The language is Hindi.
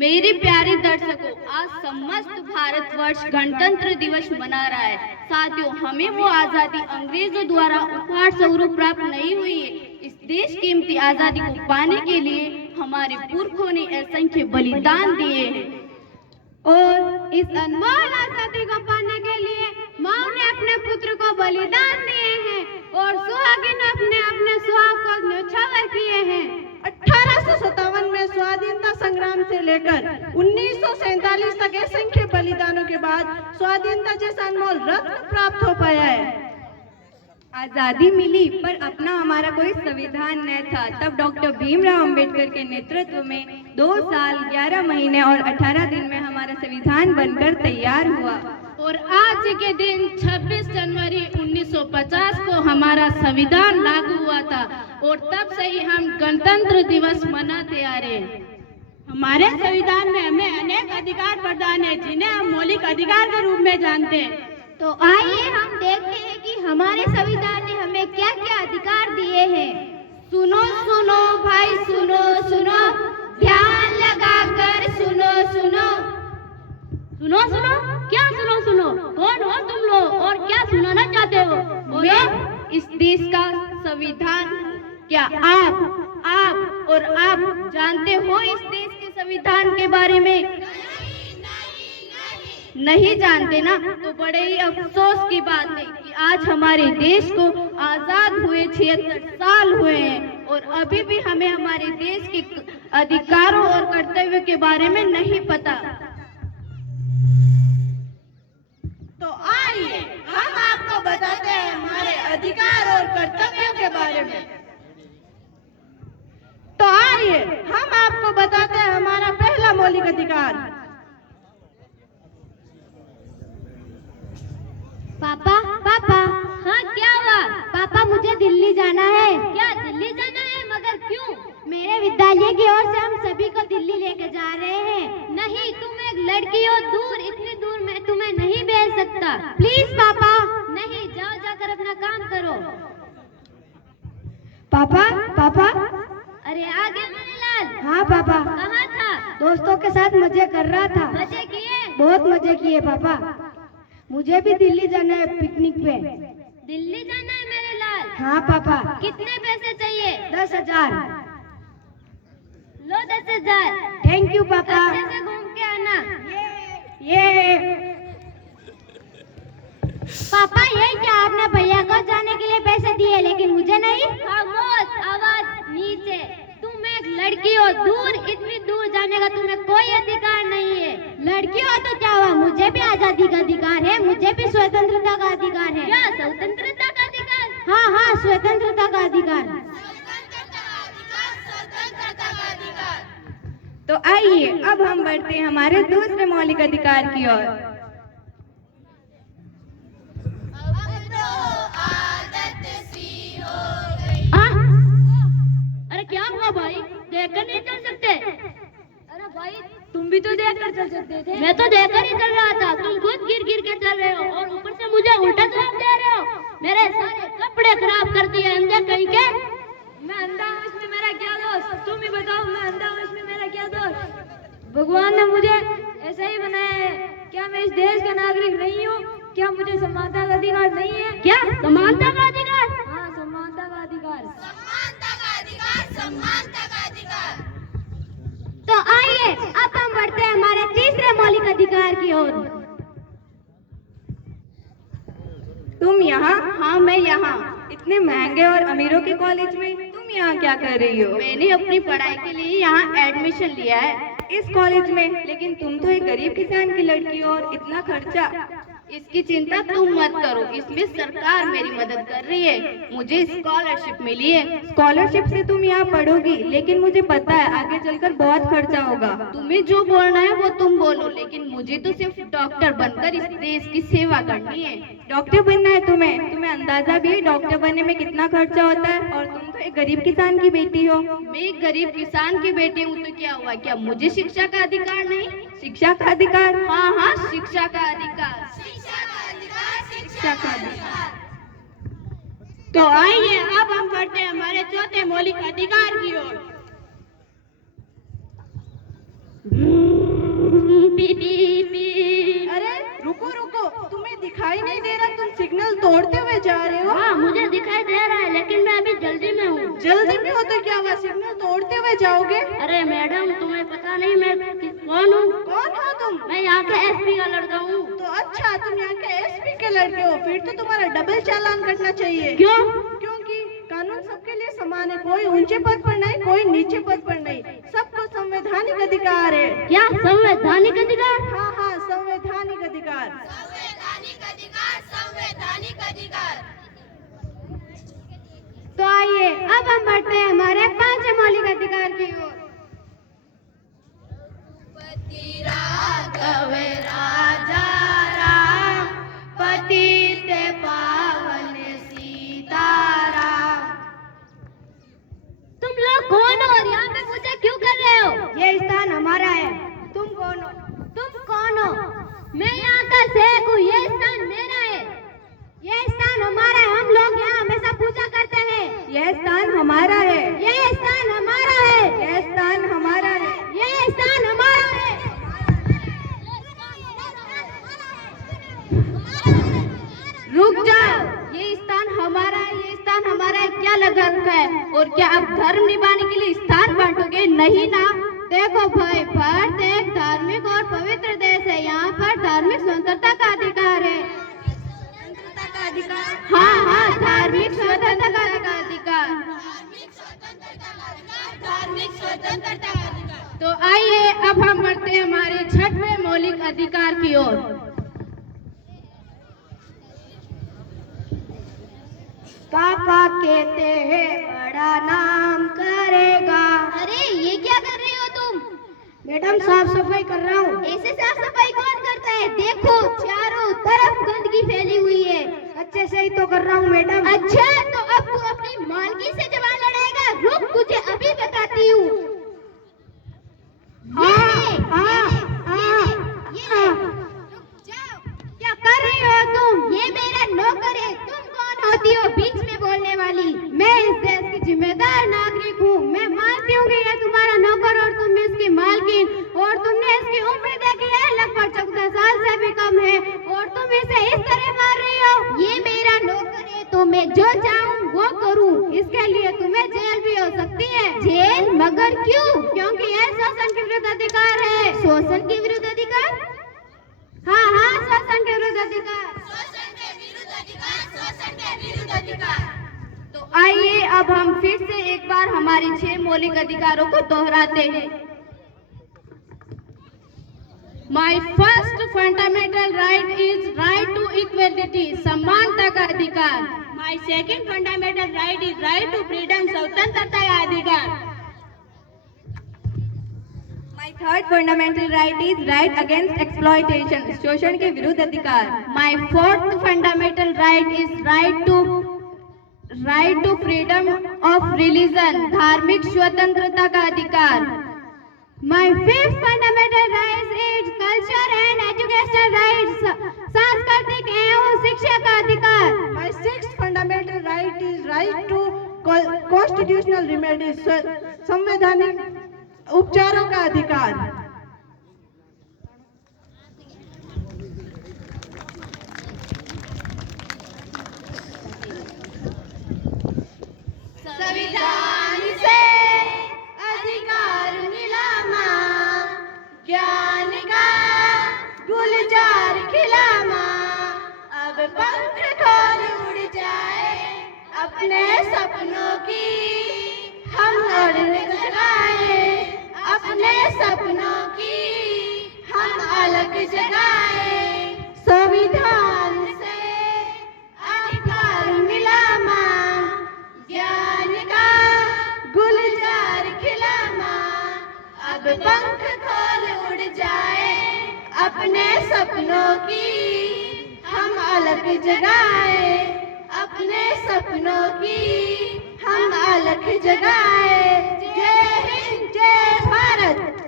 मेरे प्यारे दर्शकों, आज समस्त भारतवर्ष गणतंत्र दिवस मना रहा है। साथियों, हमें वो आजादी अंग्रेजों द्वारा उपहार स्वरूप प्राप्त नहीं हुई है। इस देश की कीमती आजादी को पाने के लिए हमारे पुरखों ने असंख्य बलिदान दिए हैं और इस अनमोल आजादी को पाने के लिए माँ ने अपने पुत्र को बलिदान दिए हैं और सुहागिन अपने अपने सुहाग को न्योछावर किए हैं। 1857 में स्वाधीनता संग्राम से लेकर 1947 तक असंख्य बलिदानों के बाद स्वाधीनता जैसा अनमोल रत्न प्राप्त हो पाया है। आजादी मिली पर अपना हमारा कोई संविधान न था। तब डॉक्टर भीमराव अंबेडकर के नेतृत्व में 2 साल 11 महीने और 18 दिन में हमारा संविधान बनकर तैयार हुआ। और आज के दिन 26 जनवरी 1950 को हमारा संविधान लागू हुआ था और तब से ही हम गणतंत्र दिवस मनाते आ रहे हैं। हमारे संविधान में हमें अनेक अधिकार प्रदान है जिन्हें हम मौलिक अधिकार के रूप में जानते हैं। तो आइए हम देखते हैं कि हमारे संविधान ने हमें क्या क्या अधिकार दिए हैं। सुनो सुनो भाई, सुनो सुनो, ध्यान लगाकर सुनो सुनो। सुनो सुनो, क्या सुनो सुनो? कौन हो तुम लोग और क्या सुनाना चाहते हो? मैं इस देश का संविधान हूँ। क्या आप और आप जानते हो इस देश के संविधान के बारे में? नहीं जानते ना? तो बड़े ही अफसोस की बात है कि आज हमारे देश को आजाद हुए 76 साल हुए हैं और अभी भी हमें हमारे देश के अधिकारों और कर्तव्यों के बारे में नहीं पता। तो आइए हम आपको बताते हैं हमारे अधिकार और कर्तव्यों के बारे में। तो आइए हम आपको बताते हैं हमारा पहला मौलिक अधिकार। पापा पापा। हाँ, क्या हुआ? पापा, मुझे दिल्ली जाना है। क्या दिल्ली जाना है? मगर क्यों? मेरे विद्यालय की ओर से हम सभी को दिल्ली लेके जा रहे हैं। नहीं, तुम एक लड़की हो, दूर, इतनी दूर मैं तुम्हें नहीं भेज सकता। प्लीज पापा। नहीं, जाओ, जाकर अपना काम करो। पापा पापा। अरे आ गया मनीलाल। हाँ पापा। कहाँ था? दोस्तों के साथ मजे कर रहा था। मजे किए? बहुत मजे किए पापा। मुझे भी दिल्ली जाना है पिकनिक पे। दिल्ली जाना है मेरे लाल? हाँ पापा। कितने पैसे चाहिए? 10,000। लो 10,000। थैंक यू पापा। अच्छे से घूम के आना। ये पापा, ये क्या आपने भैया को जाने के लिए पैसे दिए लेकिन मुझे नहीं? खामोश, आवाज नीचे। तुम एक लड़की हो, दूर, इतनी दूर जाने का तुम्हें कोई अधिकार नहीं है। लड़की हो तो क्या हुआ? मुझे भी आजादी का अधिकार है, मुझे भी स्वतंत्रता का अधिकार है। क्या स्वतंत्रता का अधिकार? हाँ हाँ, स्वतंत्रता का अधिकार। तो आइए अब हम बढ़ते हैं हमारे दूसरे मौलिक अधिकार की ओर। अरे क्या हुआ भाई? देखकर नहीं चल सकते? अरे भाई, तुम भी तो देखकर चल सकते थे। मैं तो देखकर ही चल रहा था। तुम खुद गिर गिर के चल रहे हो और ऊपर से मुझे उल्टा जवाब दे रहे हो। मेरे सारे कपड़े खराब कर दिए अंधे कहीं के। मैं अंधा हूँ, इसमें मेरा क्या दोष? तुम ही बताओ, मैं अंधा हूँ, इसमें मेरा क्या दोष? भगवान ने मुझे ऐसा ही बनाया है। क्या मैं इस देश का नागरिक नहीं हूँ? क्या मुझे समानता का अधिकार नहीं है? क्या समानता का अधिकार? हाँ, समानता का अधिकार। तो आइए अब हम बढ़ते हैं हमारे तीसरे मौलिक अधिकार की ओर। तुम यहाँ? हाँ, मैं यहाँ। इतने महंगे और अमीरों के कॉलेज में तुम यहाँ क्या कर रही हो? मैंने अपनी पढ़ाई के लिए यहाँ एडमिशन लिया है इस कॉलेज में। लेकिन तुम तो एक गरीब किसान की लड़की हो और इतना खर्चा। इसकी चिंता तुम मत करो, इसमें सरकार मेरी मदद कर रही है। मुझे स्कॉलरशिप मिली है। स्कॉलरशिप से तुम यहाँ पढ़ोगी, लेकिन मुझे पता है आगे चलकर बहुत खर्चा होगा। तुम्हें जो बोलना है वो तुम बोलो, लेकिन मुझे तो सिर्फ डॉक्टर बनकर इस देश की सेवा करनी है। डॉक्टर बनना है तुम्हें अंदाजा भी है डॉक्टर बनने में कितना खर्चा होता है? और तुम तो एक गरीब किसान की बेटी हो। मैं एक गरीब किसान की बेटी हूँ तो क्या हुआ? क्या मुझे शिक्षा का अधिकार नहीं? शिक्षा का अधिकार? हाँ हाँ, शिक्षा का अधिकार। शिक्षा का अधिकार। तो आइए अब हम बढ़ते हैं हमारे चौथे मौलिक अधिकार की ओर। अरे रुको रुको, तुम्हें दिखाई नहीं दे रहा? तुम सिग्नल तोड़ते हुए जा रहे हो। हाँ मुझे दिखाई दे रहा है, लेकिन मैं अभी जल्दी में हूँ। जल्दी में हो तो क्या हुआ, सिग्नल तोड़ते हुए जाओगे? अरे मैडम तुम्हें पता नहीं मैं कौन हूँ? कौन हो तुम? मैं यहाँ के एसपी का लड़का हूँ। तो अच्छा, तुम यहाँ के एसपी के लड़के हो, फिर तो तुम्हारा डबल चालान कटना चाहिए। क्यों? क्योंकि कानून सबके लिए समान है, कोई ऊंचे पद पर नहीं, कोई नीचे पद पर नहीं, सबको संवैधानिक अधिकार है। क्या संवैधानिक अधिकार? हाँ हाँ, संवैधानिक अधिकार। तो आइए अब हम बढ़ते हैं हमारे 5 मौलिक अधिकार की ओर। राघव राजा राम, पतित पावन सीताराम। तुम लोग कौन हो और यहाँ पे पूजा क्यों कर रहे हो? ये स्थान हमारा है। तुम कौन हो? तुम कौन हो? मैं यहाँ का सेवक हूँ, ये स्थान मेरा है। ये स्थान हमारा है, हम लोग यहाँ हमेशा पूजा करते हैं। यह स्थान हमारा है। ये स्थान हमारा है। यह स्थान हमारा है। ये स्थान हमारा है। रुक जाओ, ये स्थान हमारा है, ये स्थान हमारा है, क्या लगा रखा है? और क्या आप धर्म निभाने के लिए स्थान बांटोगे? नहीं ना। देखो भाई, भारत एक धार्मिक और पवित्र देश है। यहाँ पर धार्मिक स्वतंत्रता का अधिकार है। हाँ हाँ, धार्मिक स्वतंत्रता का अधिकार। तो आइए अब हम बढ़ते हैं हमारे 6वें मौलिक अधिकार की ओर। पापा कहते हैं बड़ा नाम करेगा। अरे ये क्या कर रही हो तुम? मैडम साफ सफाई कर रहा हूँ। ऐसे साफ सफाई कौन करता है? देखो चारों तरफ गंदगी फैली हुई है। अच्छे से ही तो कर रहा हूँ मैडम। अच्छा, तो अब तू अपनी मालकी से जवान लड़ाएगा? रुक, तुझे अभी बताती हूँ। क्या कर रही हो तुम? ये मेरा नौकर है। तुम कौन होती हो बीच में बोलने वाली? मैं इस देश की जिम्मेदार नागरिक हूँ। मैं मानती हूँ कि ये तुम्हारा नौकर और तुम इसकी मालकिन, और तुमने इसकी उम्र देखी है, लगभग 14 साल से भी कम है, और तुम इसे इस तरह मार रही हो। ये मेरा नौकर है, तो मैं जो चाहूँ वो करूँ। इसके लिए तुम्हें जेल भी हो सकती है। जेल? मगर क्यों? क्योंकि यह शोषण के विरुद्ध अधिकार है। शोषण के विरुद्ध अधिकार? हाँ हाँ, शोषण के विरुद्ध अधिकार। तो आइए अब हम फिर से एक बार हमारे 6 मौलिक अधिकारों को दोहराते हैं। My first fundamental right is right to equality, समानता का अधिकार। My second fundamental right is right to freedom, स्वतंत्रता का अधिकार। My third fundamental right is right against exploitation, शोषण के विरुद्ध अधिकार। My fourth fundamental right is right to freedom of religion, धार्मिक स्वतंत्रता का अधिकार। My fifth fundamental rights is culture and educational rights, सांस्कृतिक एवं शिक्षा का अधिकार। My sixth fundamental right is right to constitutional remedies, संवैधानिक उपचारों का अधिकार। संविधान से अधिकार मिला माँ, ज्ञान का गुलजार खिला माँ। अब पंख खोल उड़ जाए अपने सपनों की हम अलग जगाए, अपने सपनों की हम अलग जगाए। संविधान से अधिकार मिला माँ, ज्ञान का गुलजार खिला माँ। अब पंख खोल उड़ जाए अपने सपनों की हम अलग जगाए, अपने सपनों की हम अलग जगाए। जय हिंद, जय भारत।